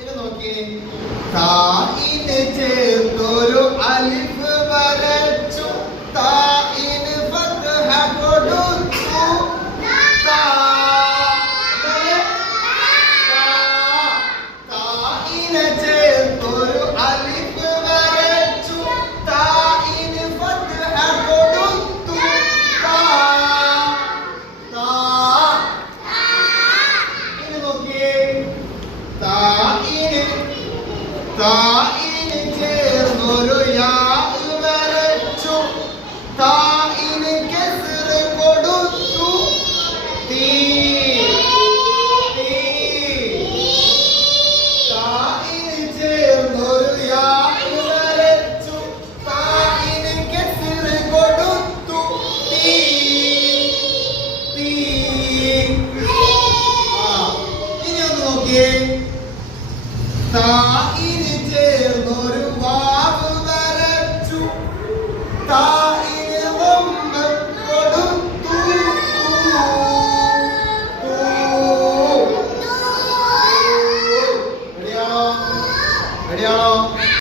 ഇത് നോക്കിയേ. ചേർത്തൊരു അലിഫ് നോക്കിയേ ഇനി ഒന്ന് നോക്കിയേ. തായിന് ചേർന്നൊരു വാവ് വരച്ചു തായിന് ഒന്ന് കൊടുത്തു. റെഡിയാണോ? റെഡിയാണോ?